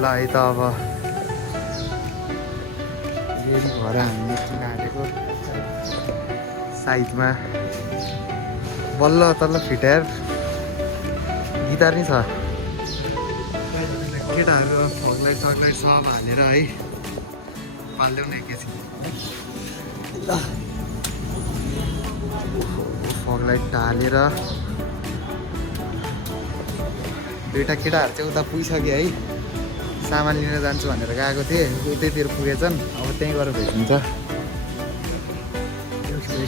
ल है त अब रेडी भएर हामी निस्किन आँटेको साइजमा बल्ल तल्ल फिटाएर गिटार नि छ केटाहरू फगलाइट सकलाइट सब हालेर है पाल्दैउ न एकैछिन ल फगलाइट हालेर दुईवटा केटाहरू चाहिँ उता पुगिसक्यो है सामान लिन जान्छु भनेर गएको थिएँ उतैतिर पुगेछन् अब त्यहीँ गएर भेटिन्छ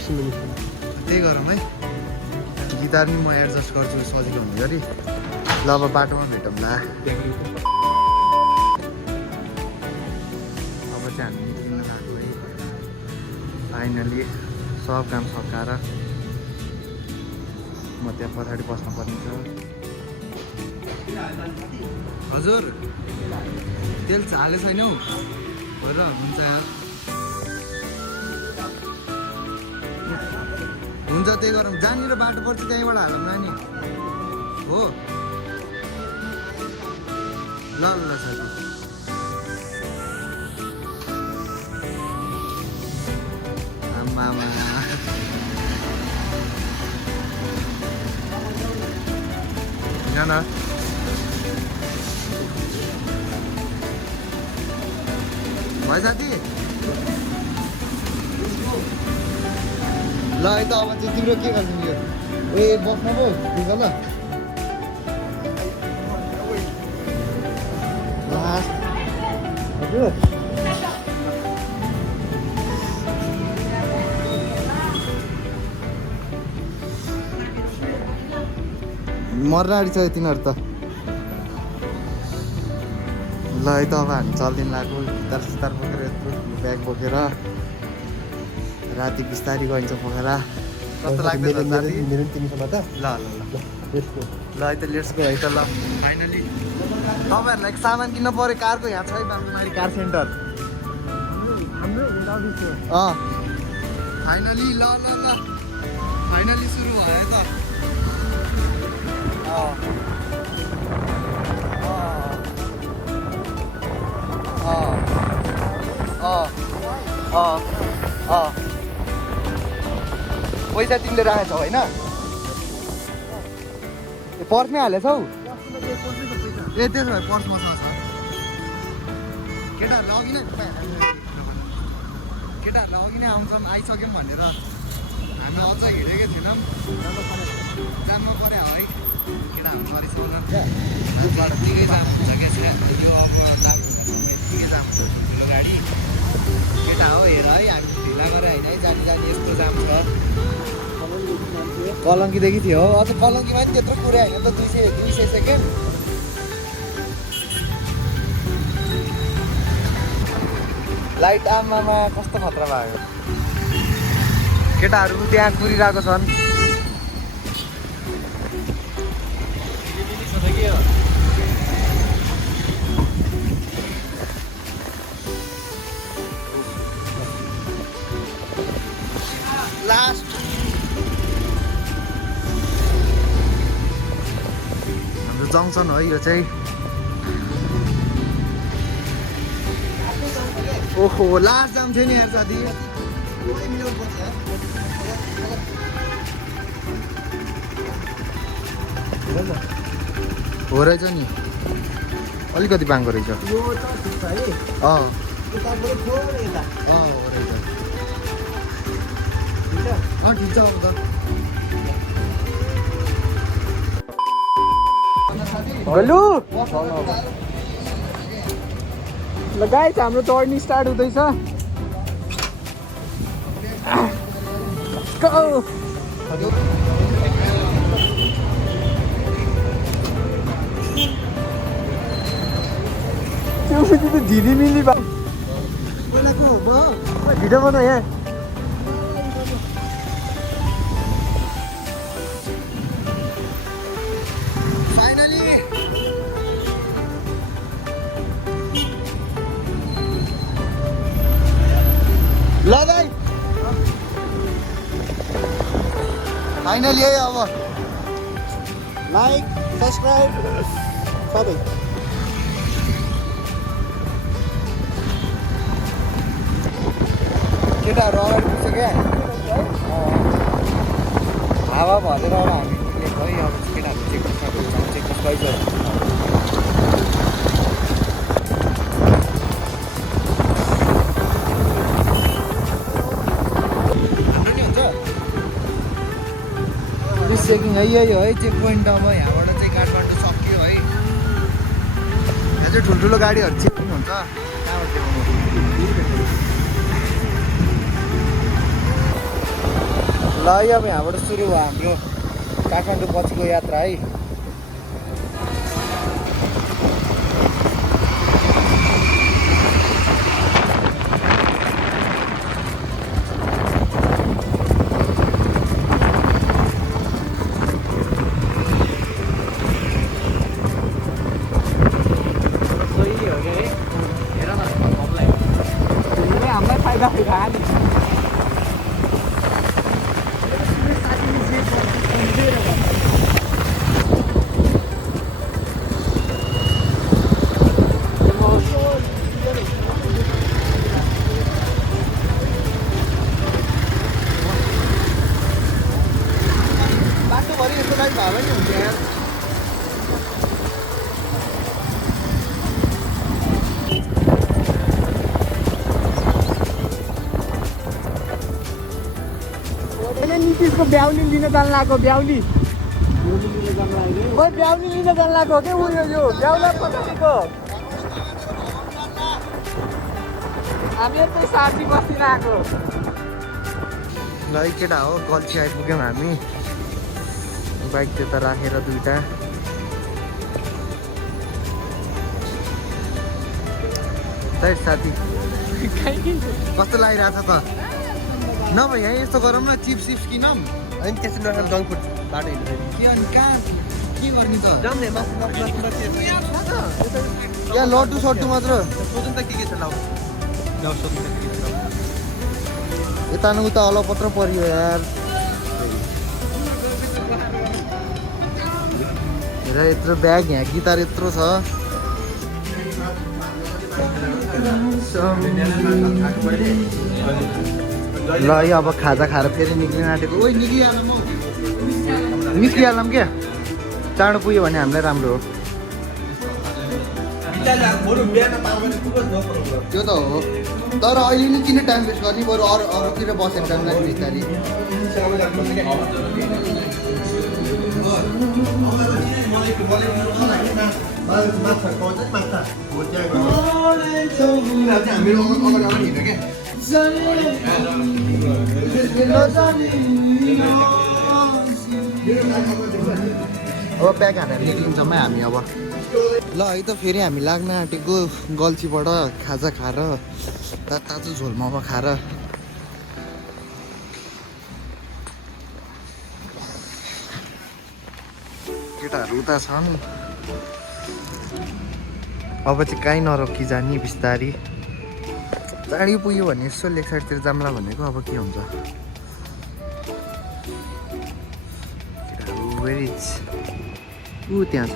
त्यही गरौँ है गिटार नि म एडजस्ट गर्छु सजिलो हुने गरी ल अब बाटोमा भेटौँला अब चाहिँ हामी निस्किन गएको है फाइनली सब काम सकाएर म त्यहाँ पछाडि बस्नु पर्ने छ हजुर तेल हाले छैन हौ हो र हुन्छ यार हुन्छ त्यही गरौँ जहाँनिर बाटो पर्छ त्यहीँबाट हालौँ नानी हो ल ल साथी आमा न भाइ साथी ल है त अब चाहिँ तिम्रो के गर्नु यो ए बस्नु पो ठिक ल हजुर मर्न आँटी छ तिनीहरू त ल है त अब हामी चल्दिन लाग्यो गिटार सितार बोकेर यत्रो ब्याग बोकेर राति बिस्तारी गइन्छ पोखरा कस्तो लाग्दैछ साथी मेरो तिमीसँग त ल ल ल ल है त लेट्स गो है त ल फाइनली तपाईँहरूलाई सामान किन्न पऱ्यो कारको यहाँ छ है बालकुमारी कार सेन्टर फाइनली ल ल ल फाइनली सुरु भयो त पैसा तिमीले राखेछौ होइन पर्स नै हालेछौ ए त्यसो भए पर्स मसँग छ केटाहरूलाई अघि नै आउँछौँ आइसक्यौँ भनेर हामी अझ हिँडेकै थिएनौँ जान्नु पऱ्यो है केटाहरू परिसक्नु ठिकै जाम हुन्छ क्या छ यो अब जाम ठिकै जाम हुन्छ ठुलो गाडी केटा हो हेर है हामी ढिला गरेर होइन है जानी जानी यस्तो जाम छ कलङ्कीदेखि थियो हो अझ कलङ्कीमा पनि त्यत्रो कुरा होइन त 200 सेकेन्ड लाइट आमामा कस्तो खतरा भयो केटाहरू त्यहाँ कुरिरहेको छन् लास्ट हाम्रो जङ्सन हो यो चाहिँ ओहो लास्ट जाम थियो नि यार साथी हो रहेछ नि अलिकति बाङ्गो रहेछ हो रहेछ ठिक छ अब त गलु ल गाइस हाम्रो चढ्ने स्टार्ट हुँदैछ झिलिमिली भिडियो बनाऊ यहाँ फाइनली ल दाइ फाइनली है अब लाइक सब्सक्राइब सबै केटाहरू अगाडि पुग्छ क्या हावा भरेर अब हामी निक्लेको है अब केटाहरू चेकपोस्ट गइसक्यो हाम्रो नि हुन्छ चेकिङ है यही हो है चेक पोइन्ट अब यहाँबाट चाहिँ काठमाडौँ सक्यो है यहाँ चाहिँ ठुल्ठुलो गाडीहरू चेकिङ हुन्छ कहाँबाट देखाउनु ल है अब यहाँबाट सुरु भयो हाम्रो काठमाडौँ पछिको यात्रा है हामीलाई फाइदा भइरहेको बाटोभरि यस्तो लाइट भए पनि हुन्छ यार नितिशको ब्याउली लिन जान लाग्यो ब्याउली ब्याउली लिन जान लाग्यो के उयो यो ब्याउला पकाएको हामी यतै साथी बस्दिन आएको ल केटा हो गल्छी आइपुग्यौँ हामी बाइक त्यता राखेर दुइटा साथी कस्तो लागिरहेछ त नभए यहाँ यस्तो गरौँ न चिप्स सिप्स किनौँ अनि त्यसरी नखानु जङ्क फुड बाटो हिँड्नु के अनि कहाँ के गर्ने त जाउने यहाँ लड्डु सड्डु मात्र सोध्नु त के छ लाउ सोध्नु त के छ यता न उता अलपत्र परियो यार हेर यत्रो ब्याग यहाँ गिटार यत्रो छ ल है अब खाजा खाएर फेरि निक्लिन आँटेको ओइ निक्लिहालौँ हौ निस्किहालौँ क्या चाँडो पुग्यो भने हामीलाई राम्रो हो त्यो त हो तर अहिले नि किन टाइम वेस्ट गर्ने बरु अरूतिर बसेर टाइम लाग्ने बिस्तारी अब प्याक हानेर निक्लिन्छौँ है हामी अब ल है त फेरि हामी लाग्न आँटेको गल्छीबाट खाजा खाएर तातो झोल मोमो खाएर केटाहरू उता छन् अब चाहिँ काहीँ नरोकी जाने बिस्तारी चाँडै पुग्यो भने यसो लेक साइडतिर जाम्ला भनेको अब के हुन्छ केटाहरू भेरी ऊ त्यहाँ छ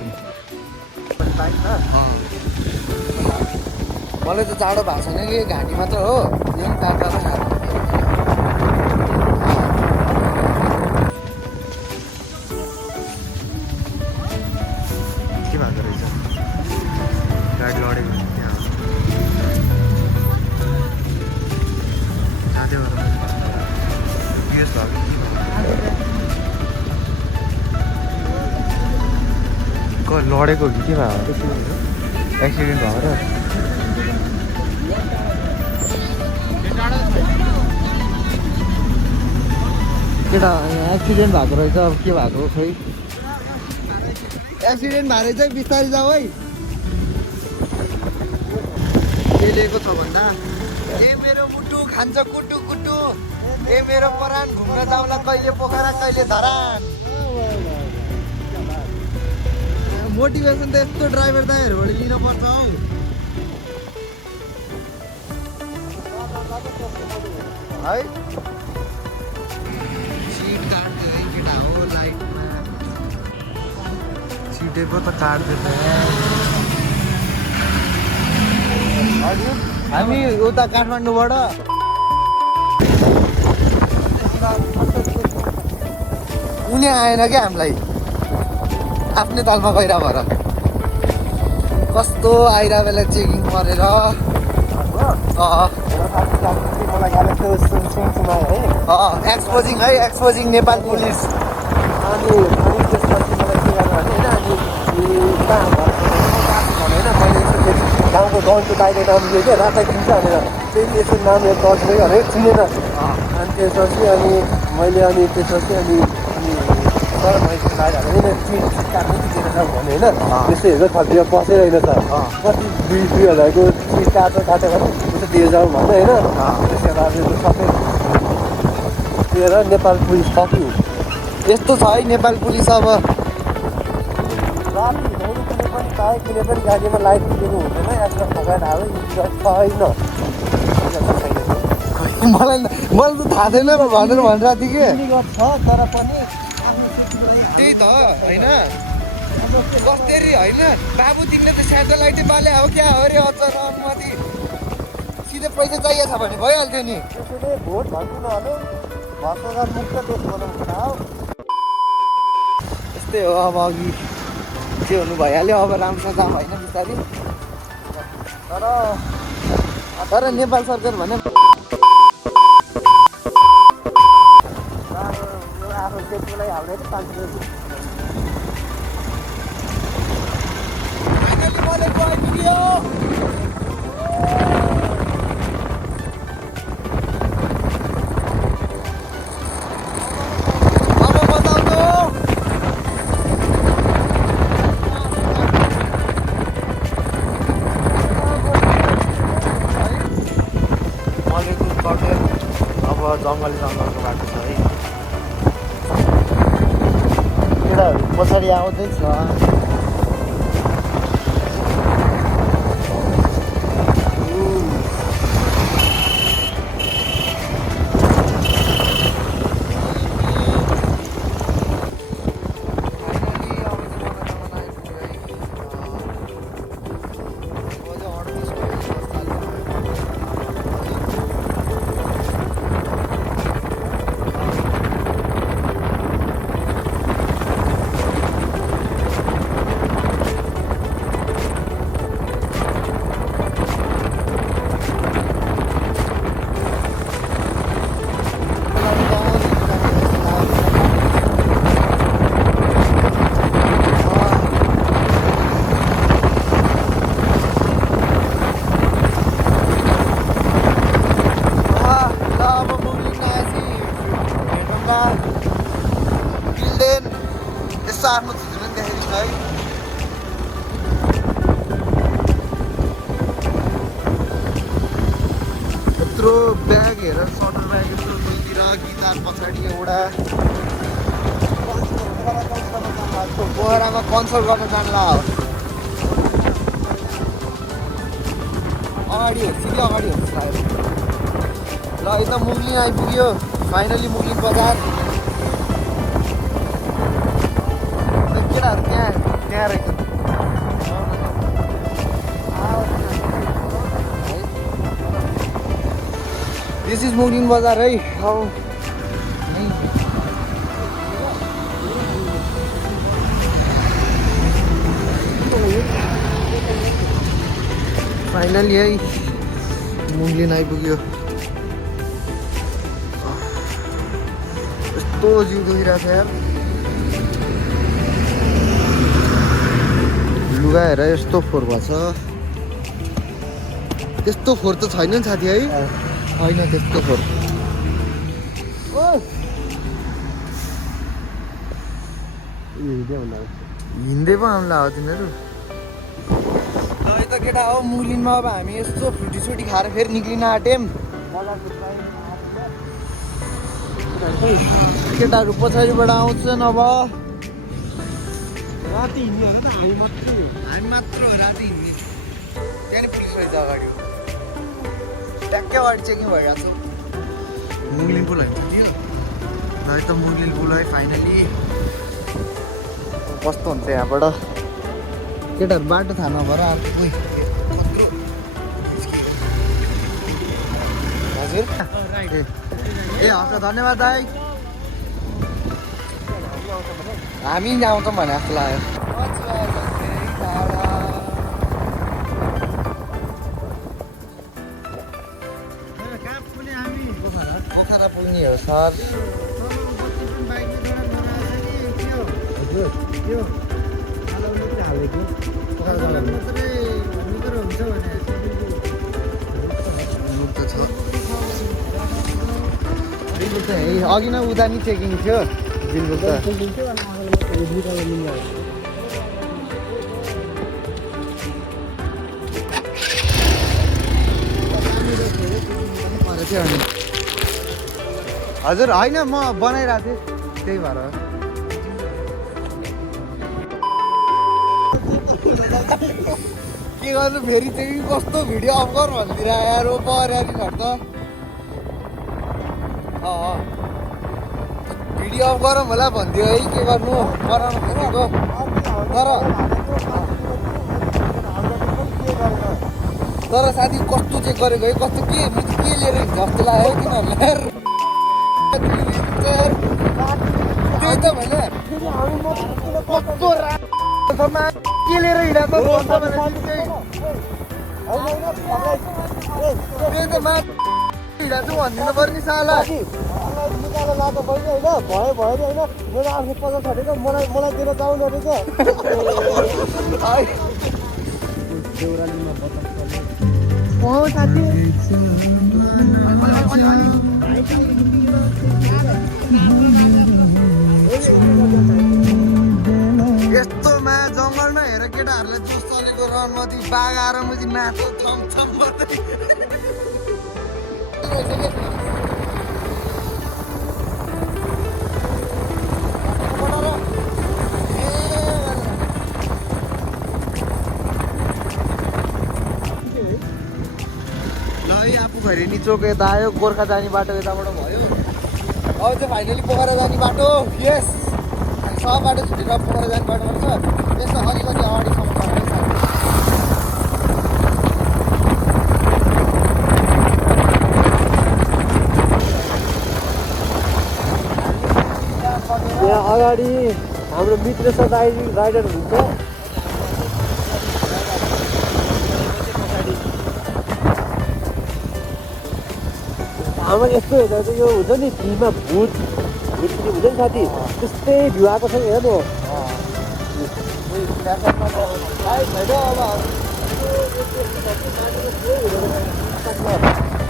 मलाई त जाडो भएको छैन कि घाँटी मात्र हो यो पनि काट्दा त खानु के भएको रहेछ गाडी लडेको त्यहाँ जाँदै भयो लडेको कि के भयो एक्सिडेन्ट भएर केटा एक्सिडेन्ट भएको रहेछ अब के भएको खै एक्सिडेन्ट भएर चाहिँ बिस्तारै जाऊ है के लिएको छ भन्दा ए मेरो मुटु खान्छ कुटु कुटु ए मेरो परान घुम्न जाउँला कहिले पोखरा कहिले धरान मोटिभेसन त यस्तो ड्राइभर दाइहरूबाट लिनुपर्छ हौ है सिट काट्यो है केटा हो लाइटमा सिटेको त काट्दैन हामी उता काठमाडौँबाट उनी आएन क्या हामीलाई आफ्नै दलमा गइरह भएर कस्तो आइरह बेला चेकिङ गरेर एक्सपोजिङ है एक्सपोजिङ नेपाल पुलिस अनि त्यसपछि मलाई के गर्नु भने मैले गाउँको गाउँको बाहिर नाम दिएँ क्या राताकिन्छ भनेर त्यही यसो नाम एक गर्दै भनेर चिनेन अनि त्यसपछि मैले त्यसपछि अनि सर मैले बाहिर होइन चिट काट्नु दिएर जाउँ भने होइन त्यस्तो हेरेर थपिएर बसेर होइन त कति 2,000को चिट काटेर भने त्यसो दिएर जाउँ भने होइन त्यसको बाद सबै दिएर नेपाल पुलिस सक्यो यस्तो छ है नेपाल पुलिस अब राति हिँड्नु कुनै पनि पाए कुनै पनि गाडीमा लाइट दिनु हुँदैन एक्स्ट्रा ठगाएर हाल्यो छैन मलाई त थाहा थिएन भनेर भनिरहेको थिएँ कि छ तर पनि त्यही त होइन कस्तरी होइन बाबु तिमीले त स्याटेलाइटै बाले अब क्या हो अरे अचानक माथि सिधै पैसा चाहिएको छ भने भइहाल्थ्यो नि त्यसैले भोट भन्नु नहाल्यो भ्रष्टाचार मुक्त देश बनाउनु हो त्यस्तै हो अब अघि के हुनु भइहाल्यो अब राम्रोसँग काम होइन बिस्तारै तर नेपाल सरकार भने आफ्नो देशलाई हाल्दै 500 जङ्गलको बाटो छ है केटाहरू पछाडि आउँदैछ आफ्नो चिजहरू पनि देखाइदिन्छ है यत्रो ब्याग हेर सटर ब्याग यत्रो दुईतिर गिटार पछाडि एउटा पोखरामा कन्सल्ट गर्न जान्ला हो अगाडि हेर्छु कि अगाडि हेर्छु ल यता मुगलिङ आइपुग्यो फाइनली मुगलिङ बजार केटाहरू त्यहाँ रहेछ दिस इज मुगलिङ बजार है फाइनली है मुगलिङ आइपुग्यो यस्तो जिउ दुखिरहेको छ यार लुगा हेर यस्तो फोहोर भएको छ त्यस्तो फोहोर त छैन नि साथी है होइन त्यस्तो फोहोर हिँड्दै पो आउला हो तिमीहरू त केटा हो मुगलिनमा अब हामी यस्तो फ्रुटी खाएर फेरि निक्लिन आँट्यौँ केटाहरू पछाडिबाट आउँछन् अब राति हिँड्ने हो त हामी मात्र हो राति हिँड्ने त्यहाँनिर पुलिस रहेछ अगाडि ट्याक्कै अगाडि चेकिङ भइरहेको छ मुगलिङ पुल होइन त्यो ल त मुगलिङ पुल है फाइनली कस्तो हुन्छ यहाँबाट केटाहरू बाटो थाहा नभएर अर्को हजुर ए हस् धन्यवाद दाइ हामी आउँछौँ भने जस्तो लाग्यो पोखरा पुग्ने हो सर अघि नै उता नि चेकिङ थियो बिलबुक हजुर होइन म बनाइरहेको थिएँ त्यही भएर के गर्नु फेरि चाहिँ कस्तो भिडियो अफ गर भनिदिएर यार पऱ्यो घर त भिडियो अफ गरौँ होला भनिदियो है के गर्नु गराउनु खोजेको तर साथी कस्तो चेक गरेको है कस्तो के लिएर हिँड्छ जस्तो लाग्यो तिनीहरूलाई त्यही त भने कस्तो के लिएर हिँडेको त्यही त मा हिँडेको भनिदिनु पर्ने साला लाएको पहिले होइन भयो होइन मेरो आफ्नो पचास छाडेको मलाई दिएर जाउने रहेछ साथी यस्तोमा जङ्गल नहेर केटाहरूलाई जुस चलेको रनमती बाघ आएर मुजी नाच्छ छम गर्दै खैरेनी चोक यता आयो गोर्खा जाने बाटो यताबाट भयो अब चाहिँ फाइनली पोखरा जाने बाटो यस सब बाटो छुटेर पोखरा जाने बाटो छ यसो अलिकति अगाडिसम्म यहाँ अगाडि हाम्रो मित्र छ राइडर हुन्छ हाम्रो यस्तो हेर्दा चाहिँ यो हुन्छ नि भ्यूमा भुट हुन्छ नि साथी त्यस्तै भ्यू आएको छ हेर्नु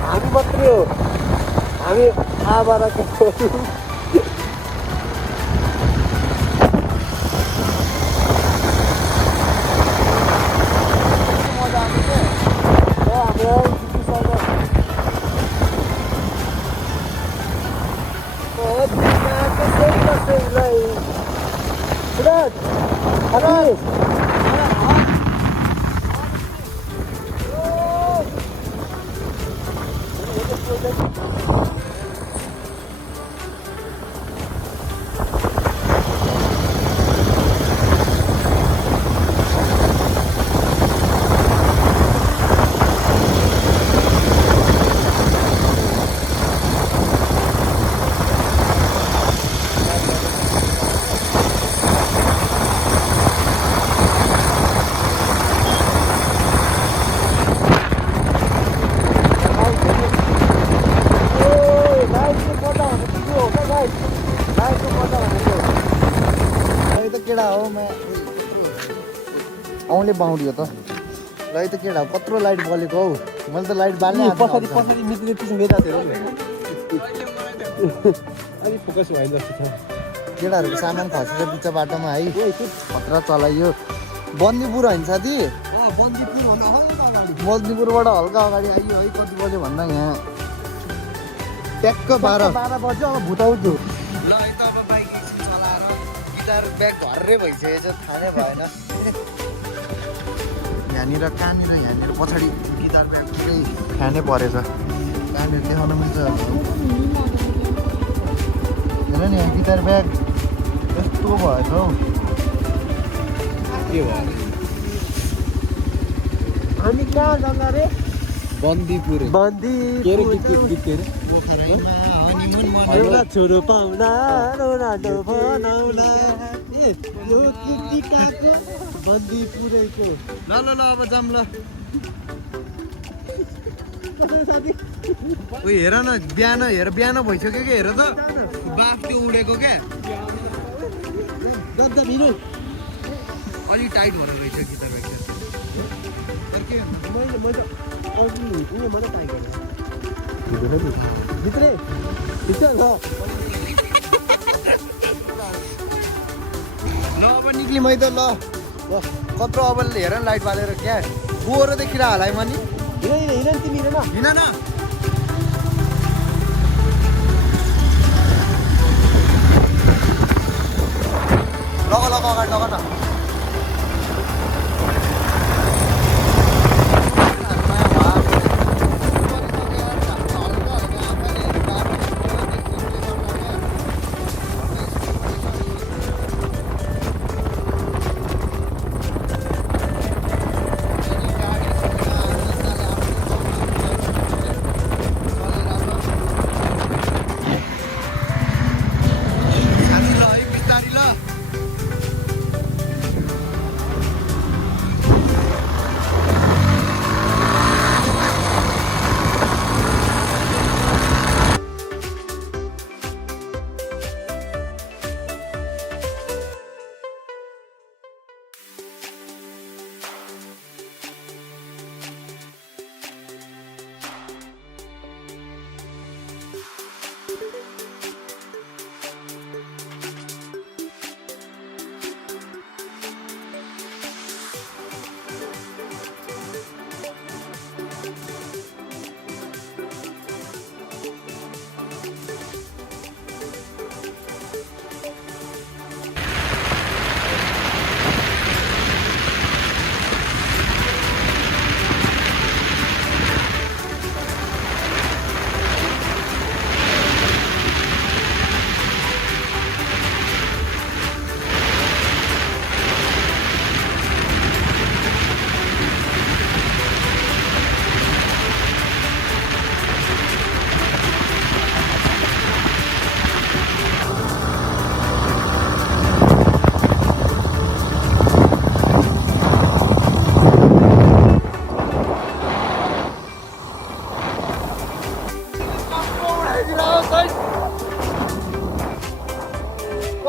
हामी मात्रै हो हामी आबाराको केटा हो आउने बाहुडी हो त ल त केटा कत्रो लाइट बलेको हौ मैले त लाइट बाल्ने पछाडि मित्रले पिछे हेरिरहेको थियो अलिक फोकस भयो जस्तो छ केटाहरूको सामान खसेर बिच बाटोमा है खतरा चलाइयो बन्दीपुर होइन साथी बन्दीपुरबाट हल्का अगाडि आइयो है कति बज्यो भन्दा यहाँ ट्याक्क 12 बज्यो अब भुटाउँछु ल है त अब बाइक चलाएर गिटार ब्याग घर्रै भइसकेको छ थाहा नै भएन यहाँनिर यहाँनिर पछाडि गिटार ब्याग पुरै फ्यानै परेछ कहाँनिर देखाउन मिल्छ हेर नि यहाँ गिटार ब्याग यस्तो भएछ हौ के भयो हामी कहाँ जाँदा रे बन्दीपुर पोखरामा हनीमुन एउटा छोरो पाउला रोनाल्डो बनाउला ए यो टिकाको बन्दी पुरैको ल ल ल अब जाम ल साथी उयो हेर न बिहान भइसक्यो क्या हेर त बाफ त्यो उडेको क्या गद्दा भिरो अलिक टाइट भएर रहेछ कि तपाईँको मैले अघि उयो मात्रै ट्राई गरेँ भित्रै भित्र ल अब निक्ली मै त ल कत्रो अब हेर न लाइट बालेर क्या गोरो देखिरह हालाइ मनी हिँड तिमी हिँड हिँड न लग अगाडि लग न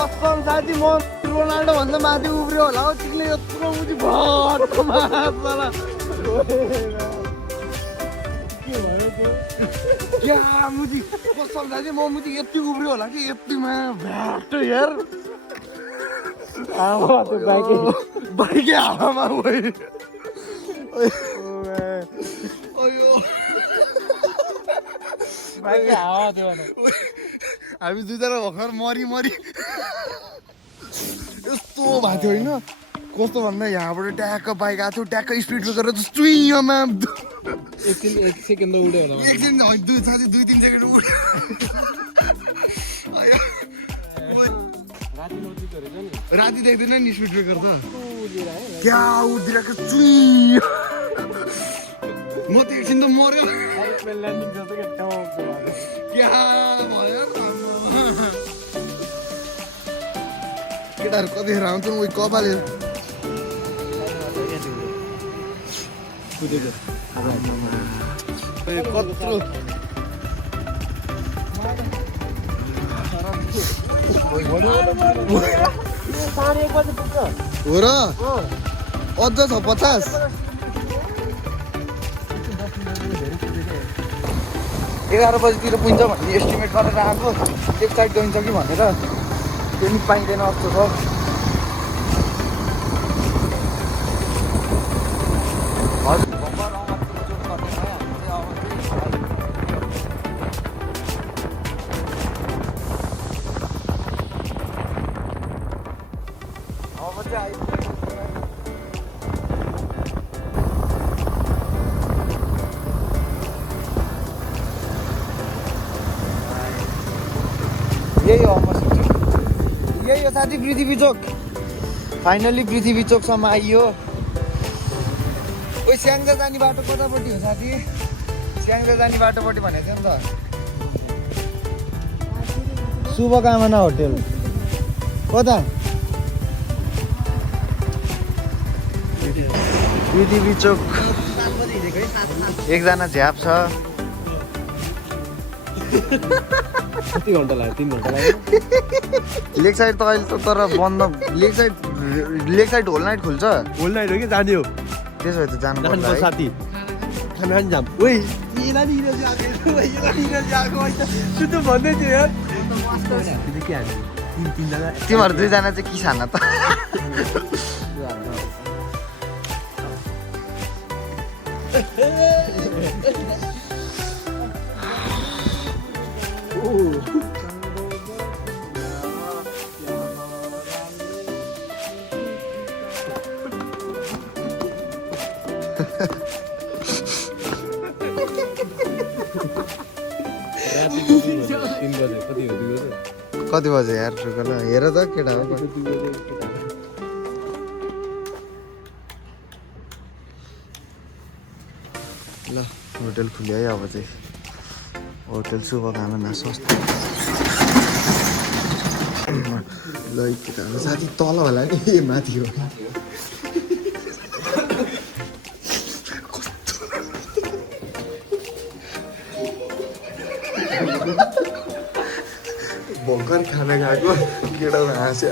कसम साथी म रोनाल्डो भन्दा माथि उब्रियो होला हो चिक्ले यत्रो मुजी भट्ट मार्ला क्या मुजी कसम साथी म मुजी यति उब्रियो होला कि यतिमा भ्याट हेर बाइकै हावामा हामी दुईजना भर्खर मरी यस्तो भएको थियो होइन कस्तो भन्दा यहाँबाट ट्याक्क बाइक आएको थियो ट्याक्क स्पिड ब्रेकर चुइमा एक सेकेन्ड उड्यो होला एकछिन साथी 2-3 सेकेन्ड उड्यो राति देख्दैन नि स्पिड ब्रेकर त क्या उड्दिरहेको चुइ म त एकछिन त मर्यो क्या भयो केटाहरू कतिखेर आउँछन् उयो कपाले कत्रो हो र अझ छ 50 11 बजीतिर पुग्छ भन्ने एस्टिमेट गरेर आएको एक साइड गइन्छ कि भनेर त्यो नि पाइँदैन जस्तो छ हजुर अब चाहिँ यही हो यही हो साथी पृथ्वी चोक फाइनली पृथ्वी चोकसम्म आइयो ओइ स्याङ्जा जाने बाटो कतापट्टि हो साथी स्याङ्जा जाने बाटोपट्टि भनेको थियो नि त शुभकामना होटेल कता पृथ्वी चोक एकजना झ्याप छ कति घन्टा लाग्यो 3 घन्टा लाग्यो लेक साइड त अहिले त तर बन्द लेक साइड होल नाइट खुल्छ होल नाइट हो कि जाने हो त्यसो भए त जानु पर्ला है साथी खाना खान जाम ओइ इलानी सुत्नु भन्दै थियो यार के हाल्नु 3 जना तिमीहरू 2 जना चाहिँ के खाना त कति बजे यार रुकन हेर त केटा हो ल होटल खुल्यो है अब चाहिँ होटल शुभकामना सस्तो ल केटा साथी तल होला नि माथि हो भर्खर खाना खाएको केटा हाँस्यो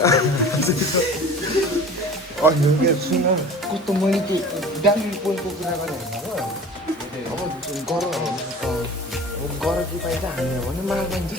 अनि सुन कस्तो मैले त्यो डाइनिङ पोइन्टको कुरा गरेँ अब गर कि पाइन्छ हामी हो भने माल पाइन्छ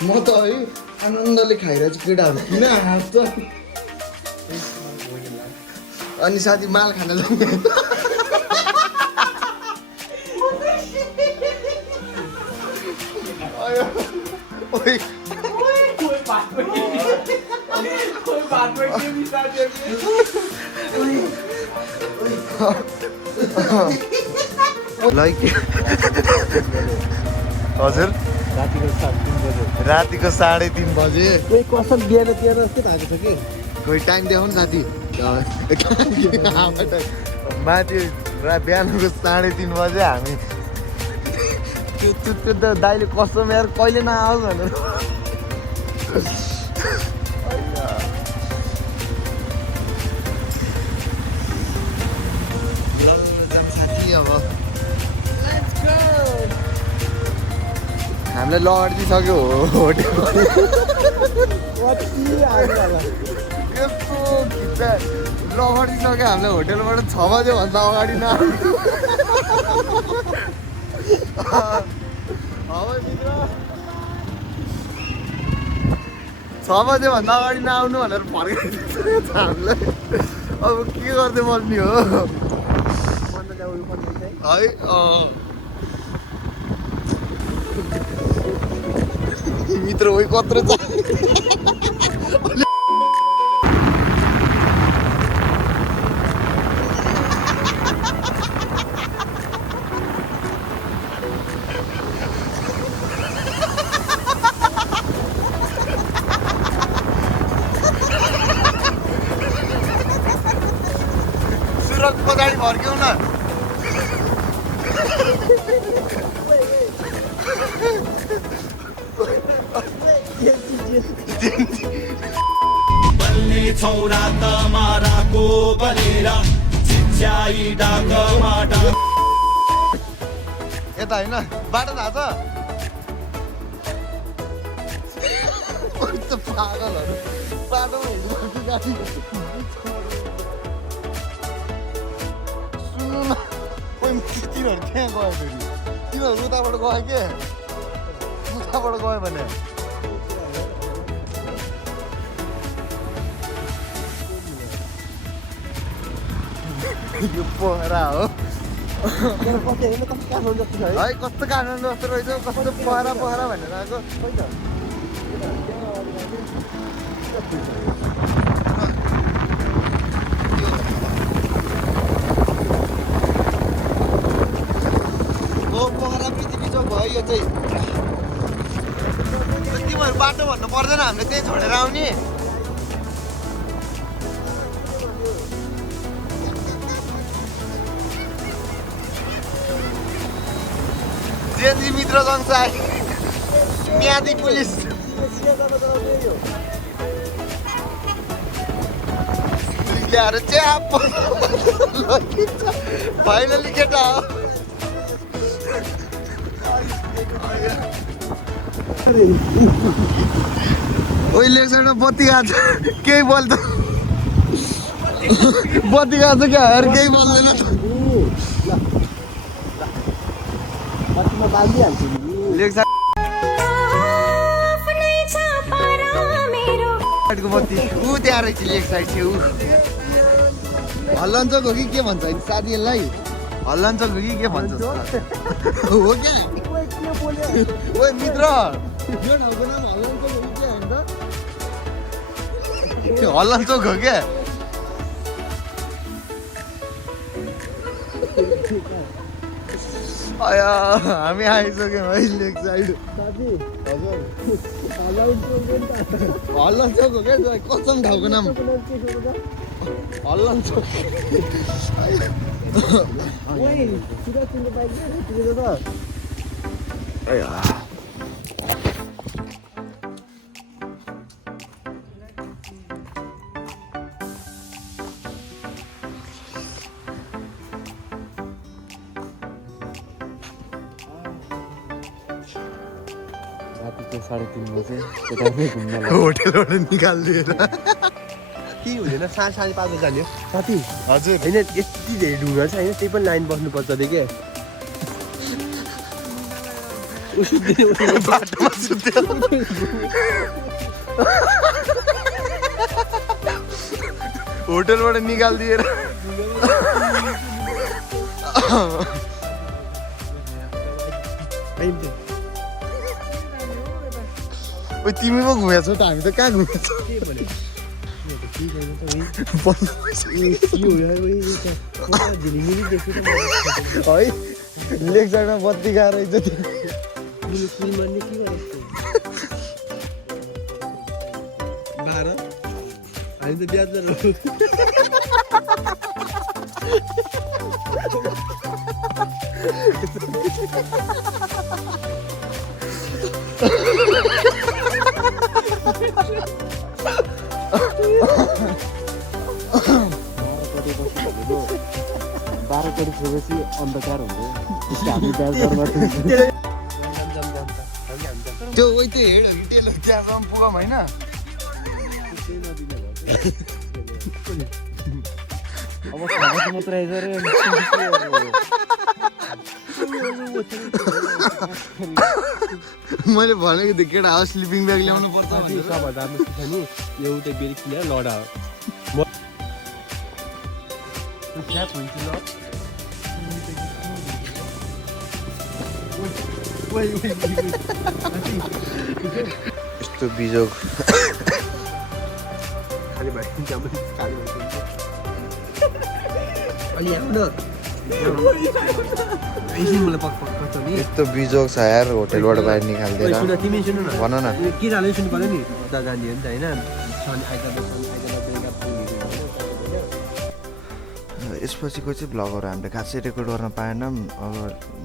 म त है आनन्दले खाइरहेको छु केटाहरू किन हाँस्छ अनि साथी माल खान जाने हजुर रातिको 3:30 बजे कोही कसम बिहान जस्तै भएको छ कि कोही टाइम देखाउनु साथी माथि बिहानको 3:30 बजे हामी त्यो त दाइले कसम यार कहिले नआओस् भनेर साथी अब हामीलाई लडिदिइसक्यो होटेल यस्तो खिच्चा लडिदिइसक्यो हामीलाई होटेलबाट 6 बजेभन्दा अगाडि न 6 बजेभन्दा अगाडि नआउनु भनेर फर्काइदिन्छ हामीलाई अब के गर्दै बस्ने हो है मित्र होइ कत्रो छ सुरत पछाडि फर्क्यौ न बल्ने छौरा तमाराको बलेर चिच्याई डाकमाटा यता हैन बाटो थाहा छ पागलहरू बाटोमा हिँड्नु गाडी सुन्नु न तिनीहरू त्यहाँ गयो फेरि तिनीहरू उताबाट गयो के उताबाट गयो भने यो पोखरा हो है कस्तो काठमाडौँ जस्तो रहेछ कस्तो पोखरा पोखरा भनेर आएको पोखरा पृथ्वी चोक भयो यो चाहिँ तिमीहरू बाटो भन्नु पर्दैन हामीले त्यही छोडेर आउने जेएनजी मित्र जङ्साई म्यादी पुलिस ल्याएर च्याप फाइनली केटा हो ओइ लेक्समा बत्ती गएको छ केही बोल्छ बत्ती गएको छ क्या केही बोल्दैन बत्ती ऊ त्यहाँ रहेछ लेक साइड चाहिँ ऊ हल्लञ्चोक हो कि के भन्छ साथीहरूलाई हल्लञ्चोक हो कि के भन्छ हो क्या ओ मित्र यो ठाउँको नाम हल्लञ्चोक हो कि के होइन त हल्लञ्चोक हो क्या आया हामी आइसक्यौँ है लेक साइड हजुर हल्लञ्चोक हो क्या कसम ठाउँको नाम हल्लञ्चोक रातिको 3:30 बजे त्यता घुम्न होटलबाट निकालिदिएर के हुँदैन 5:30 बजे जाने साथी हजुर होइन यति धेरै ढुङ्गा छ होइन त्यही पनि लाइन बस्नुपर्छ अरे के बाटोमा सुत्यो होटलबाट निकालिदिएर तिमी पो घुमेछौ त हामी त कहाँ घुमेछौ है लेक साइडमा बत्ती गएर रहेछ हामी त ब्याज बाह्र कोटी छोडेपछि अन्धकार हुन्छ त्यो त्यो हेड हिटेल त्यहाँसम्म पुगौँ होइन अब मात्र आइज रे मैले भनेको थिएँ केटा हाउस स्लिपिङ ब्याग ल्याउनु पर्छ नि एउटा बेरी किनेर लडा हो यस्तो बिजोग खाली भाइ अनि आउनु मलाई पक नि यस्तो बिजोग छ यार होटलबाट बाहिर निकालिदिएर सुन तिमी सुन न भन न के जाने सुन्नु पर्यो नि उता जाने हो नि त होइन यसपछिको चाहिँ भ्लगहरू हामीले खासै रेकर्ड गर्न पाएनौँ अब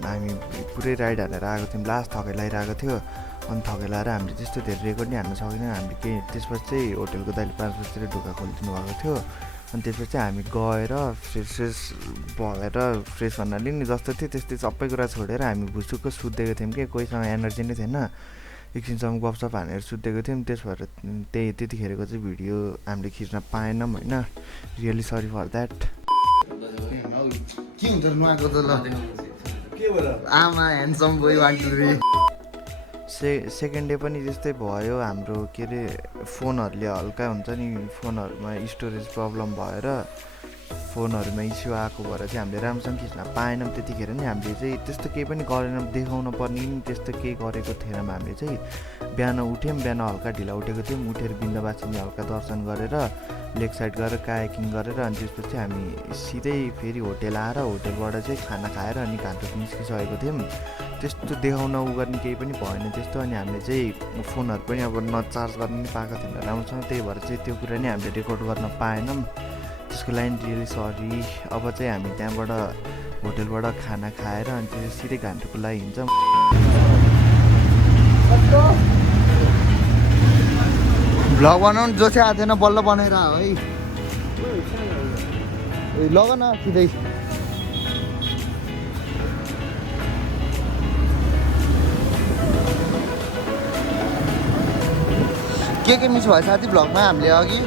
हामी पुरै राइड हानेर आएको थियौँ लास्ट थकाइ लगाइरहेको थियो अनि थकाइ लगाएर हामीले त्यस्तो धेरै रेकर्ड नै हान्न सकेनौँ हामीले केही त्यसपछि चाहिँ होटलको दाइले 5 बजीतिर ढोका खोलिदिनु भएको थियो अनि त्यसपछि हामी गएर फ्रेस भएर फ्रेस भन्नाले नि जस्तो थियो त्यस्तै सबै कुरा छोडेर हामी भुसुक्क सुत्देको थियौँ कि कोहीसँग एनर्जी नै थिएन एकछिनसम्म गफसफ हानेर सुतेको थियौँ, त्यस भएर त्यतिखेरको चाहिँ भिडियो हामीले खिच्न पाएनौँ होइन। Really sorry for that. के हुन्छ नुहाएको त ल आमा ह्यान्डसम बोय 1 2 3। सेकेन्ड डे पनि त्यस्तै भयो हाम्रो। के अरे फोनहरूले हल्का हुन्छ नि, फोनहरूमा स्टोरेज प्रब्लम भएर फोनहरूमा इस्यु आएको भएर चाहिँ हामीले राम्रोसँग खिच्न पाएनौँ। त्यतिखेर नि हामीले चाहिँ त्यस्तो केही पनि गरेनौँ, देखाउन पर्ने नि त्यस्तो केही गरेको थिएनौँ। हामीले चाहिँ बिहान उठ्यौँ, बिहान हल्का ढिला उठेको थियौँ। उठेर बिन्दबासिनी हल्का दर्शन गरेर लेक साइड गएर कायाकिङ गरेर अनि त्यसपछि हामी सिधै फेरि होटेल आएर होटेलबाट चाहिँ खाना खाएर अनि घाटोट निस्किसकेको थियौँ। त्यस्तो देखाउन उ गर्ने केही पनि भएन त्यस्तो। अनि हामीले चाहिँ फोनहरू पनि अब नचार्ज गर्न नि पाएको थिएन राम्रोसँग, त्यही भएर चाहिँ त्यो कुरा नि हामीले रेकर्ड गर्न पाएनौँ। त्यसको लागि रियली सरी। अब चाहिँ हामी त्यहाँबाट होटेलबाट खाना खाएर अनि त्यो सिधै घाटोटको लागि हिँड्छौँ। भ्लग बनाउनु जो चाहिँ आएको थिएन बल्ल बनाएर है लग न सिधै। के मिस भयो साथी भ्लगमा हामीले अघि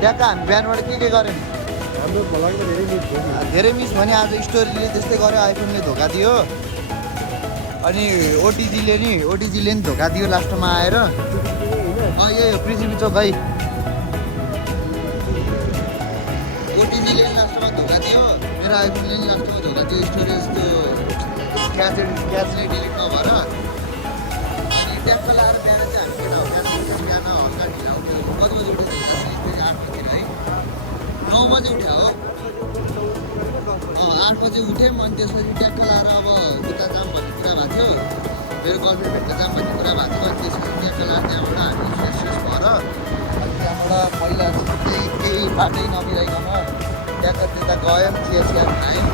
ट्याक्क हामी बिहानबाट के गर्यौँ हाम्रो भ्लग त धेरै मिस भयो नि। आज स्टोरीले त्यस्तै गर्यो, आइफोनले धोका दियो अनि ओटिजीले नि धोका दियो लास्टमा आएर। यही हो पृथ्वी चोक है। ओटिजीले लास्टमा धोका दियो, मेरो आइफोनले नि लास्टमा धोका दियो। स्टोरेज त्यो क्याचले डिलिट नभएर अनि ट्याक्क लाएर बिहान चाहिँ हामी बिहान हल्का ढिला उठ्यो। कति बजी उठ्यो 8 बजी है, 9 बजी उठ्यो हो। 8 बजी उठ्यौँ अनि त्यसपछि ट्याक्क लाएर अब उता जाम भन्ने कुरा भएको थियो, मेरो गर्लफ्रेन्ड भेट्न जाम भन्ने कुरा भएको थियो। अनि त्यसपछि ट्याक्क लाएर त्यहाँबाट हामी फ्रेस भएर अनि त्यहाँबाट पहिला केही बाटै नमिलाइकन ट्याक्क त्यता गयौँ, चिया खायौँ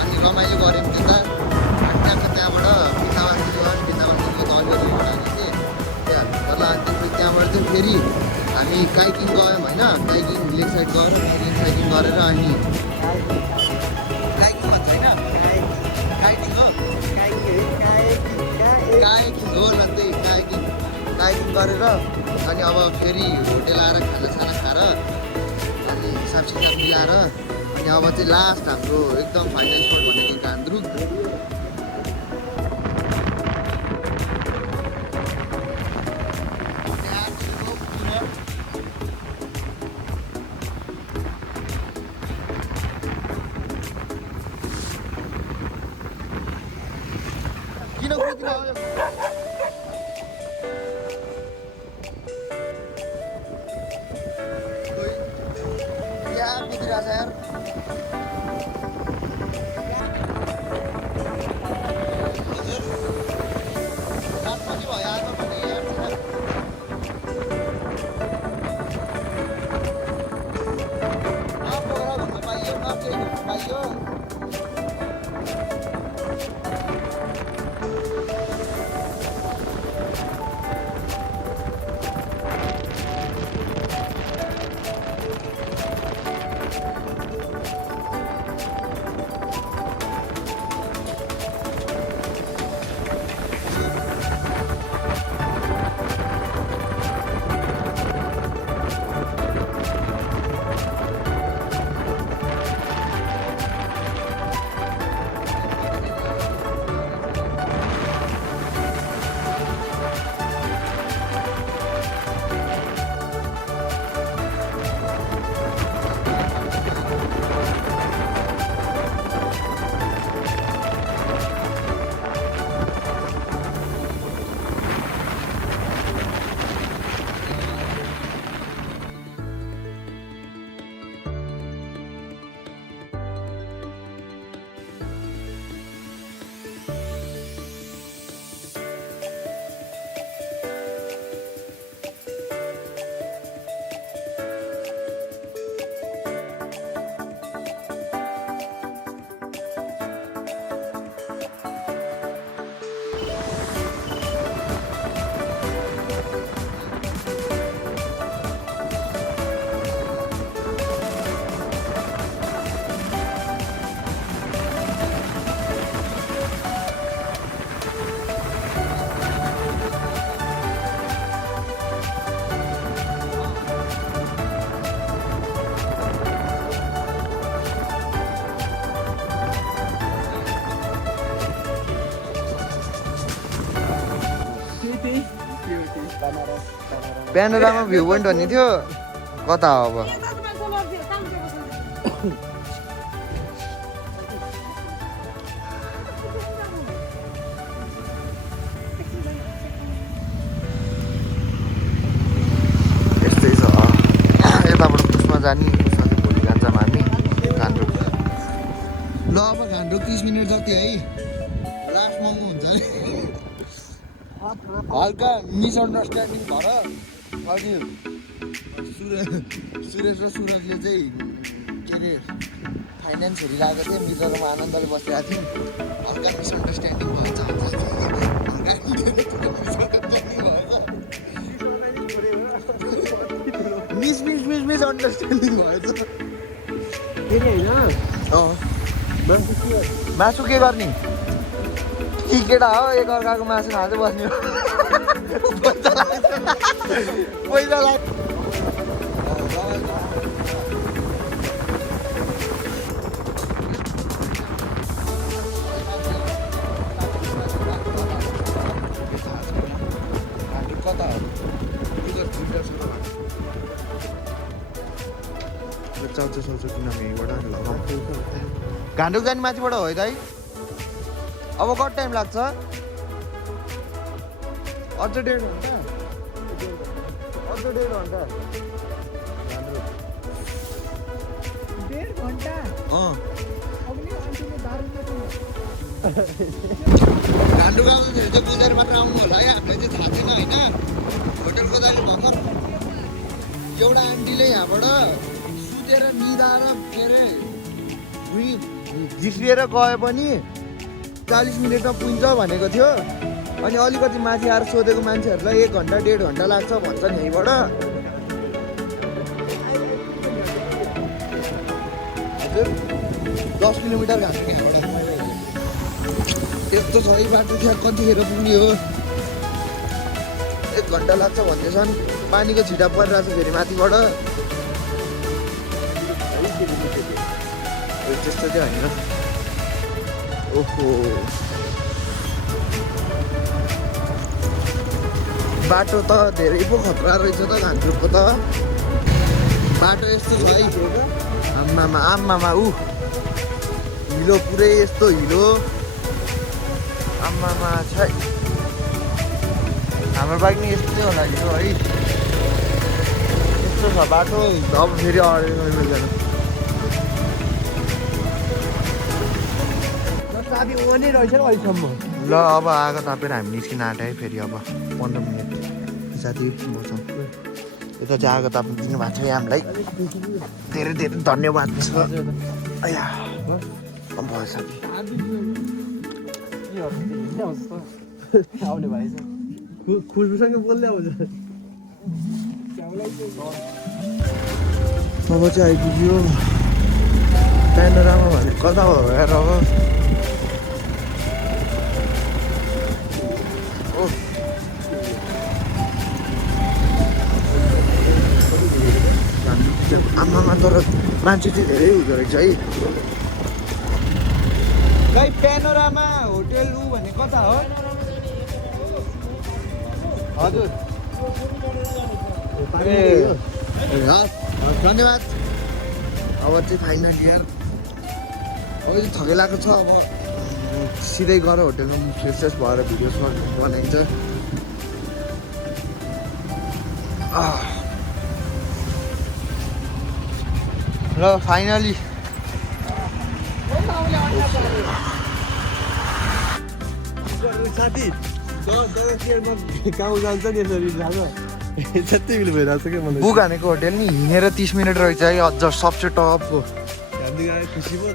अनि रमाइलो गऱ्यौँ त्यता। अनि ट्याक्क त्यहाँबाट बिन्दाबासी गयौँ, बिन्दाबासीको दलियो चाहिँ त्यहाँ अनि त्यसपछि त्यहाँबाट चाहिँ फेरि हामी काइकिङ गयौँ होइन। काइकिङ लेक साइड गएर लेक साइकिङ गरेर अनि काइकिङ भन्छ होइन, काइकिङ हो काइकिङ हो ल त्यही काइकिङ गरेर अनि अब फेरि होटेल आएर खानासाना खाएर अनि हिसाब मिलाएर अनि अब चाहिँ लास्ट हाम्रो एकदम फाइनल स्पट भनेको गान्द्रुक। किन कुदिन आयो यहाँ कुदिरहेछ यार। हजुर 7 बजी भयो आज पनि यार। पोखरा घुम्न पाइयो, नर्चै घुम्न पाइयो। प्यानोरामा भ्यू पोइन्ट भन्ने थियो कता हो अब यस्तै छ यताबाट पुसमा जाने भोलि जान्छौँ हामी गान्तोक ल अब गान्तोक 30 मिनट जति है लास्ट महँगो हुन्छ है हल्का मिसअन्डरस्ट्यान्डिङ भएर अघि सुरेश र सुरजले चाहिँ के अरे फाइनेन्स हेरिरहेको थिएँ मित्रको आनन्दले बसिरहेको थियौँ हल्का मिसअन्डरस्ट्यान्डिङ भएछ मिसअन्डरस्ट्यान्डिङ भएछ मासु के गर्ने कि केटा हो एकअर्काको मासु खाँदै बस्ने हो पैसा लाग्छ कता हो चाउचाउ साउचाउ किन यहीँबाट लगाउँ घान्डुक जाने माथिबाट हो है दाइ अब कति टाइम लाग्छ अझ 1.5 घन्टा अझ 1.5 घन्टा घान्डुक आउँदाखेरि चाहिँ बुझेर मात्र आउनु होला है हामीलाई चाहिँ थाहा छैन होइन होटलको दाइले भर्खर एउटा आन्टीले यहाँबाट सुतेर निदाएर के अरे झिस्रिएर गए पनि 40 मिनटमा पुग्छ भनेको थियो अनि अलिकति माथि आएर सोधेको मान्छेहरूलाई 1 घन्टा 1.5 घन्टा लाग्छ भन्छन् यहीँबाट हजुर 10 किलोमिटर घाँस यहाँबाट त्यस्तो छ है बाटो त्यहाँ कतिखेर पुग्ने हो 1 घन्टा लाग्छ भन्दैछन् पानीको छिटा परिरहेछ फेरि माथिबाट त्यस्तो चाहिँ होइन ओहो बाटो त धेरै पो खतरा रहेछ त घान्टुकको त बाटो यस्तो छ है आम्मामा आम्मामा हिलो पुरै यस्तो हिलो आम्मामा छ हाम्रो बाइक नि यस्तै होला हिलो है यस्तो छ बाटो अब फेरि अगाडि मिल्दैन साथी ओनी रहेछ अहिलेसम्म ल अब आगो तापेर हामी निस्किन आँट्यो है फेरि अब 15 मिनट साथी बस्छौँ यता चाहिँ आगो ताप्नु दिनुभएको छ हामीलाई धेरै धेरै धन्यवाद छ अया भयो साथी आउने भएछ खुसबुसँग बोल्दै आउँछ अब चाहिँ आइपुग्यो प्यानोरामा भने कता हो हेर अब आमामा तर मान्छे चाहिँ धेरै हुँदो रहेछ है खै प्यानोरामा होटेल भने कता हो हजुर ए धन्यवाद अब चाहिँ फाइनल इयर अब चाहिँ थकै लागेको छ अब सिधै गएर होटेलमा फ्रेस फ्रेस भएर भिडियोसमा बनाइन्छ ल फाइनली साथी गाउँ जान्छ नि यसरी जान्छ जति मिल भइरहेको छ क्या मलाई बुक हानेको होटेल नि हिँडेर 30 मिनट रहेछ है अझ सबसे टपको खुसी पो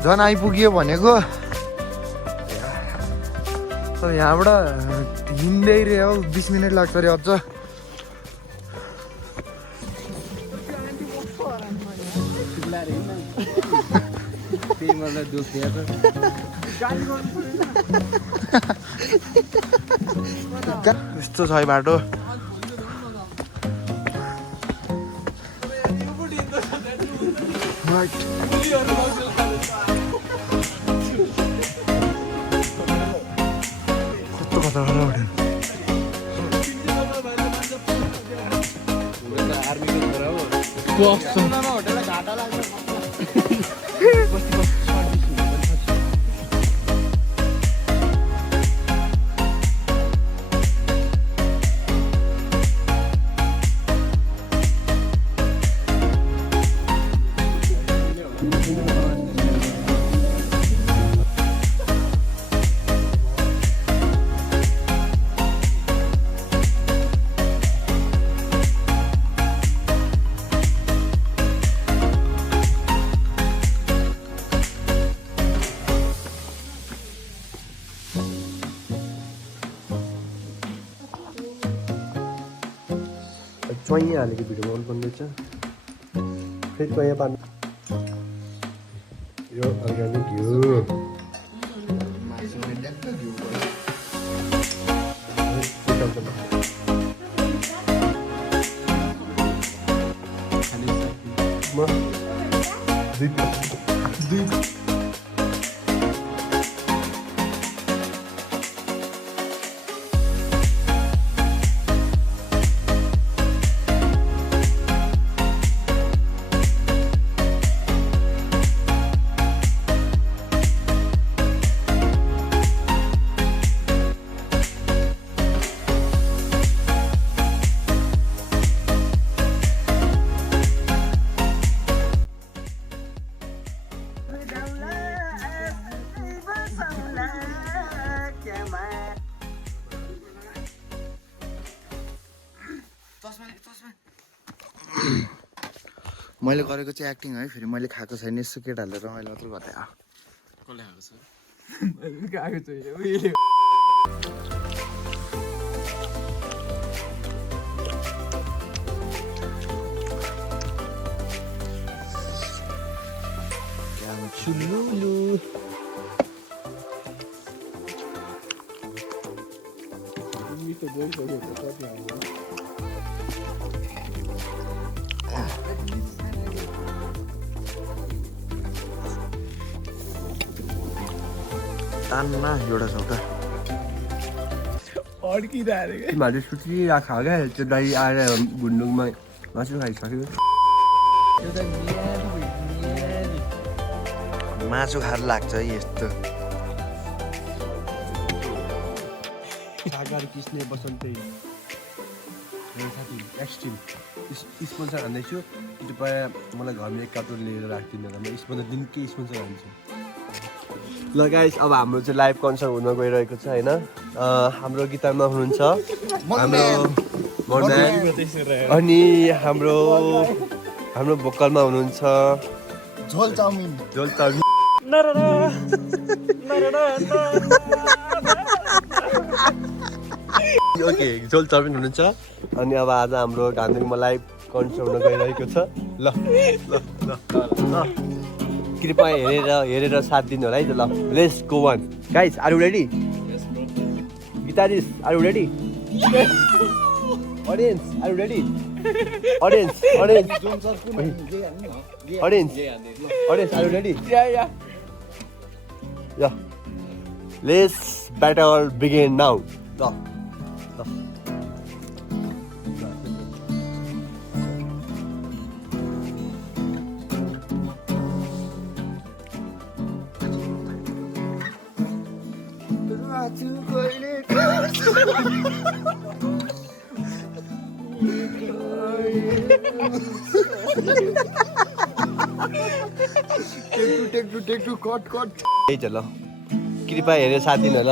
झन् आइपुग्यो भनेको यहाँबाट हिँड्दै रह्यो 20 मिनट लाग्छ अरे अझ यस्तो छ है बाटो कस्तो खतरा होटेल होटेललाई घाटा लाग्छ चोइँ हालेको भिडियो मन पर्नेछ फेरि चोइँ पार्नु यो अर्ग्यानिक घिउ मैले गरेको चाहिँ एक्टिङ है फेरि मैले खाएको छैन यसो केटाहरूले रमाइलो मात्र गर्दै कसले खाएको छ खाएको छैन चुलुलु तान्ना एउटा छौटा तिमीहरूले सुतिरहेको क्या त्यो दाइ आएर भुन्डुङमा मासु खाइसक्यो मासु खाएर लाग्छ है यस्तो सागर किस्ने बसन्ते साथी एक्सट्रिम स्पोन्सर हान्दैछु कृपया मलाई घरमा एक कार्टुन लिएर राखिदिनु होला म स्पोन्सर दिनकै स्पोन्सर हान्छु ल गाइस अब हाम्रो चाहिँ लाइभ कन्सर्ट हुन गइरहेको छ होइन हाम्रो गिटारमा हुनुहुन्छ हाम्रो मर्नान अनि हाम्रो भोकलमा हुनुहुन्छ झोल चाउमिन ओके झोल चाउमिन हुनुहुन्छ अनि अब आज हाम्रो घान्दुङमा लाइभ कन्सर्ट हुन गइरहेको छ ल कृपया हेरेर साथ दिनु होला है त ल let's go one guys are you ready guitarist are you ready audience are you ready audience are you ready yeah let's battle begin now ल टेक टु कट त्यही त ल कृपया हेरेर साथ दिनु ल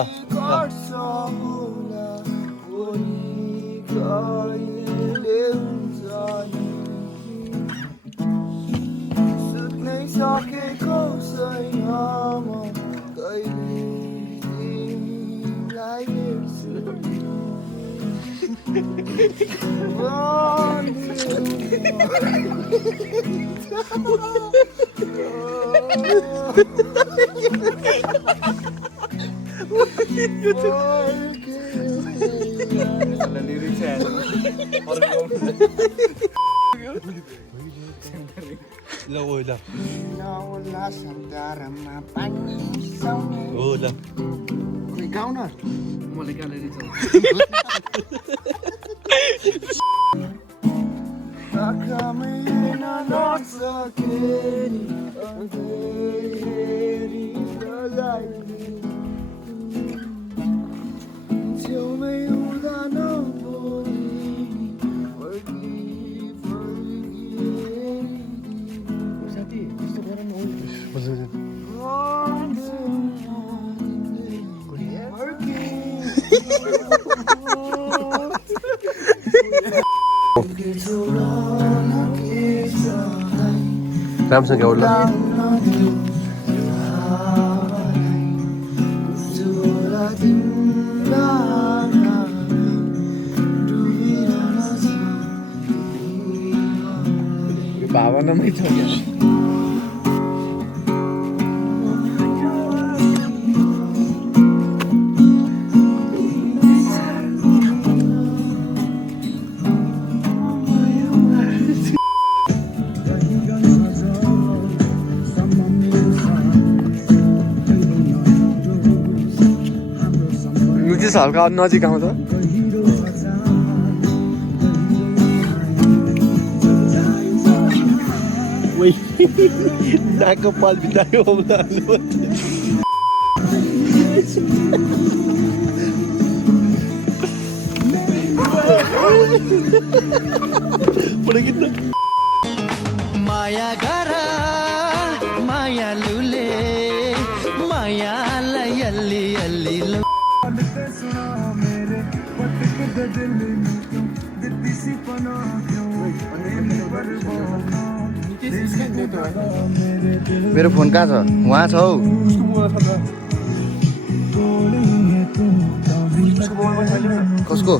ल ओ ल ओ ल गाउन मलाई ग्यालेरी छ Acá me llena नसकेरी अँधेरी लगाइदिए छेउमै हुँदा नबोली फर्की साथी त्यस्तो गर न राम्रोसँग गाउँ ल भावनामै छ क्या हल्का नजिक आउँछ नाकको पाल बितायो माया गर माया लुले मायालाई अल्ली अल्ली मेरो फोन कहाँ छ वहाँ छ हौ कसको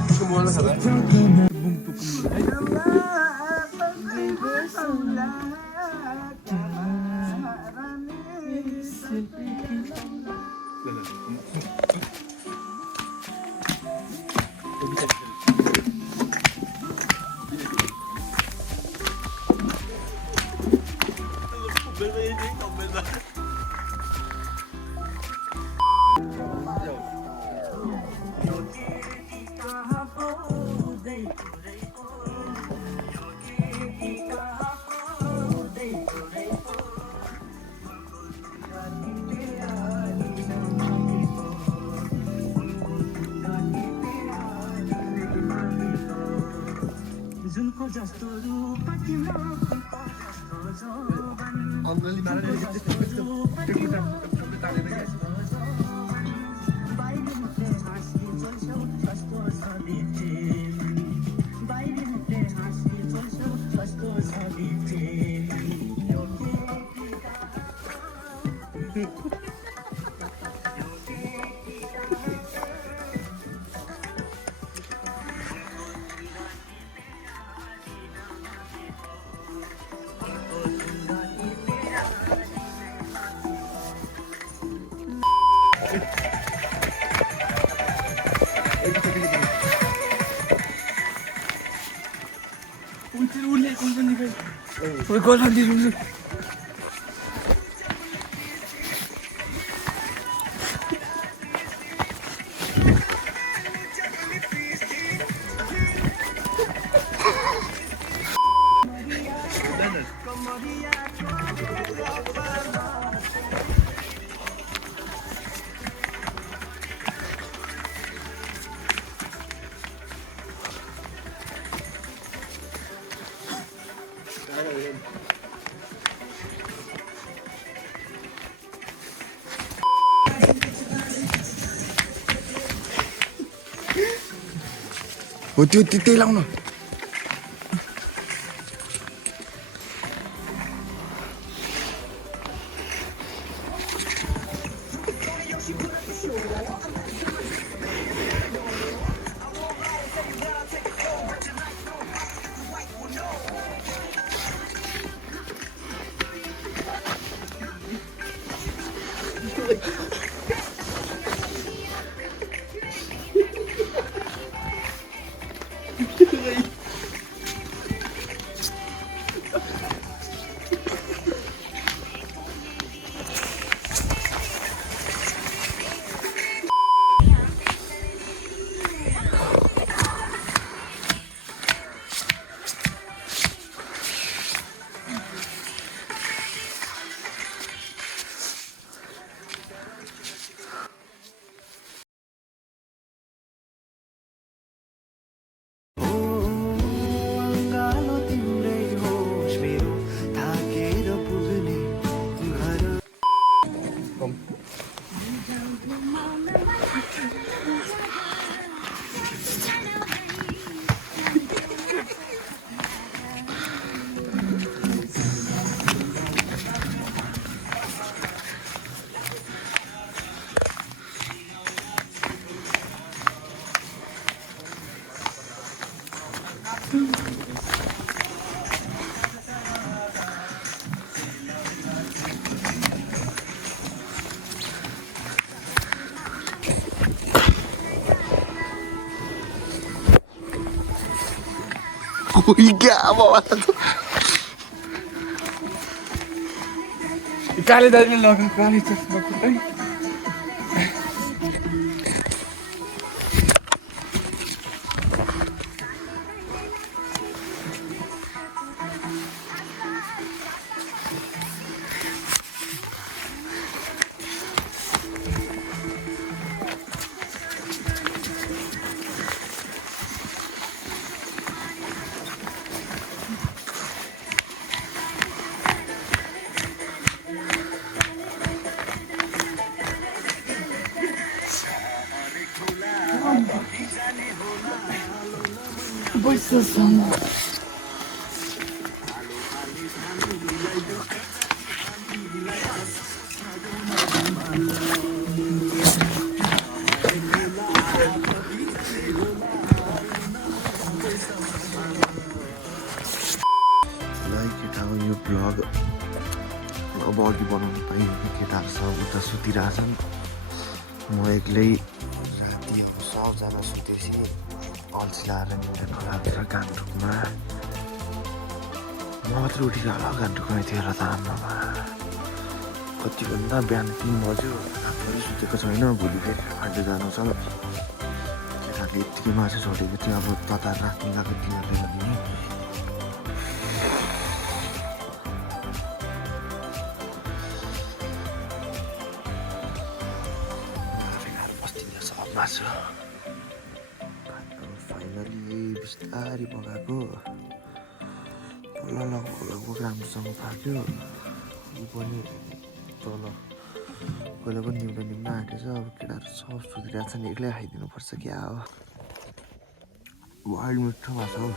हो त्यो त्यही लाउन काले दाजुले लगाएको काली चस्मा खुट्टै यो ब्लग अब अघि बनाउनु पाइयो केटाहरू सब उता सुतिरहेछन् म एक्लै राति अब सबजना सुतेपछि अल्छी लाएर निन्द्रा नलाग्छ गान्तोकमा म मात्रै उठेको होला गान्तोकमा थियो त आम्मामा कति भन्दा बिहान 3 बज्यो रातभरि सुतेको छैन भोलि फेरि फाल्टो जानु छ केटाहरूले यत्तिकै मासु छोडेको थियो अब ततार राख्नु गएको तिनीहरूले भने मासु फाइनली बिस्तारी पकाएको लगभग राम्रोसँग पाक्यो ऊ पनि तल कहिले पनि निम्न आँटेछ अब केटाहरू सब सुतिरहेको छ नि एक्लै खाइदिनुपर्छ क्या हो वाइल्ड मिठो मासु हो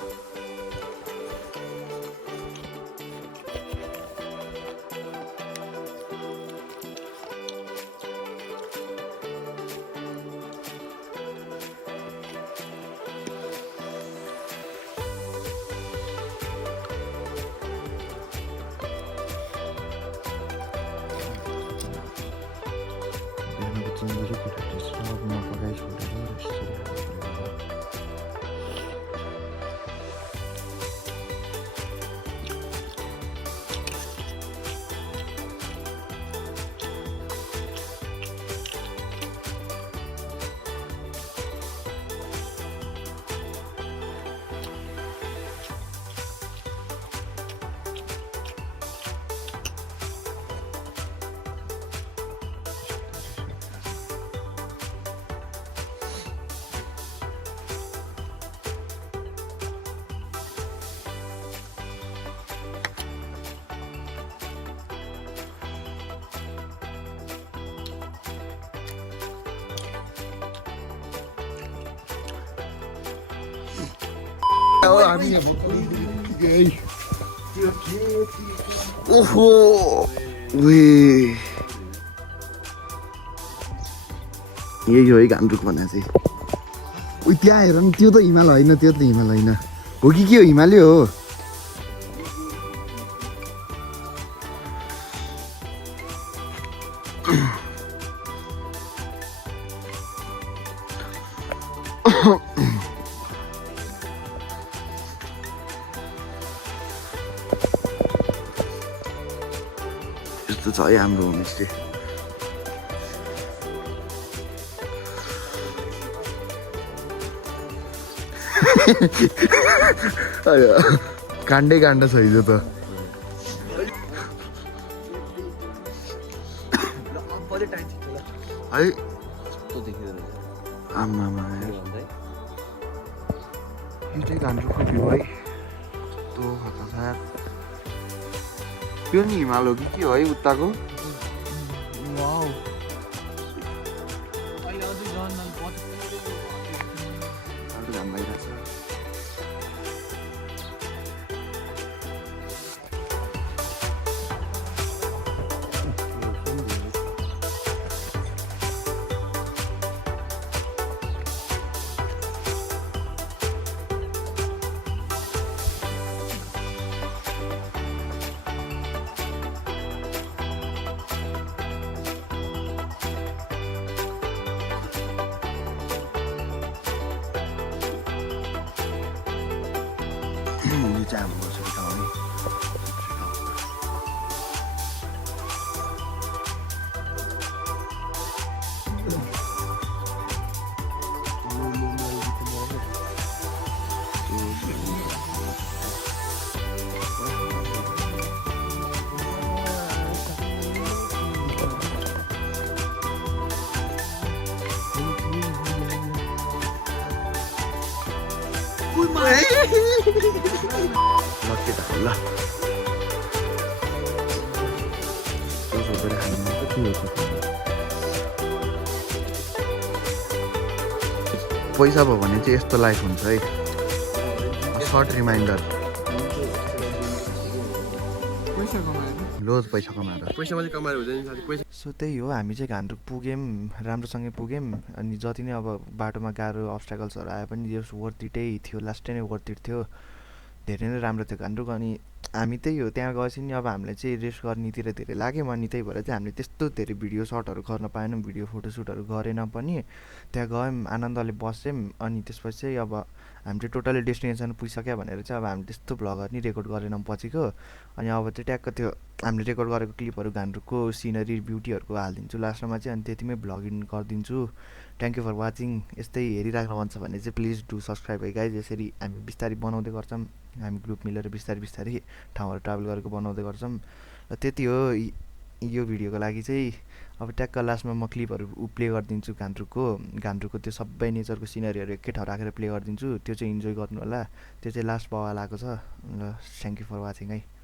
सब नपकाइ छोडेर ओहो यही हो है गान्तोक भने चाहिँ उयो त्यहाँ हेर न त्यो त हिमाल होइन त्यो त हिमाल होइन हो कि के हो हिमालय हो यस्तो छ है हाम्रो होमस्टे काण्डै काण्ड छ हिजो त है आमामा यो चाहिँ गान्तोकको भ्यू है कस्तो खतरनाक यो नि हिमाल हो कि के हो है उताको घाम भइरहेछ जाम गर्छ ठाउँ नि लक्की त ल पैसा भयो भने चाहिँ यस्तो लाइफ हुन्छ है सर्ट रिमाइन्डर पैसा कमाएर रोज पैसा कमाएर पैसा मात्रै कमाएर हुँदैन साथी पैसा सो त्यही हो हामी चाहिँ घान्द्रुक पुग्यौँ राम्रोसँगै पुग्यौँ अनि जति नै अब बाटोमा गाह्रो अब्स्ट्याकल्सहरू आए पनि यो वर्थ इटै थियो लास्टै नै वर्थ इट थियो धेरै नै राम्रो थियो घान्द्रुक अनि हामी त्यही हो त्यहाँ गएपछि नि अब हामीलाई चाहिँ रेस्ट गर्नेतिर धेरै लाग्यो अनि त्यही भएर चाहिँ हामीले त्यस्तो धेरै भिडियो सर्टहरू गर्न पाएनौँ भिडियो फोटोसुटहरू गरेन पनि त्यहाँ गयौँ आनन्दले बस्यौँ अनि त्यसपछि चाहिँ अब हामी चाहिँ टोटली डेस्टिनेसन पुगिसक्यो भनेर चाहिँ अब हामी त्यस्तो भ्लगहरू नि रेकर्ड गरेनौँ पछिको अनि अब चाहिँ ट्याक्क त्यो हामीले रेकर्ड गरेको क्लिपहरू घान्द्रुकको सिनरी ब्युटीहरूको हालिदिन्छु लास्टमा चाहिँ अनि त्यतिमै भ्लगिङ गरिदिन्छु थ्याङ्क यू फर वाचिङ यस्तै हेरिराख्नु मन छ भने चाहिँ प्लिज डु सब्सक्राइब है गाइज यसरी हामी बिस्तारै बनाउँदै गर्छौँ हामी ग्रुप मिलेर बिस्तारै बिस्तारै ठाउँहरू ट्राभल गरेको बनाउँदै गर्छौँ र त्यति हो यो भिडियोको लागि चाहिँ अब ट्याक्क लास्टमा म क्लिपहरू प्ले गरिदिन्छु घान्द्रुकको त्यो सबै नेचरको सिनरीहरू एकै ठाउँ राखेर प्ले गरिदिन्छु त्यो चाहिँ इन्जोय गर्नु होला त्यो चाहिँ लास्ट पावा लगाएको छ ल थ्याङ्क यू फर वाचिङ है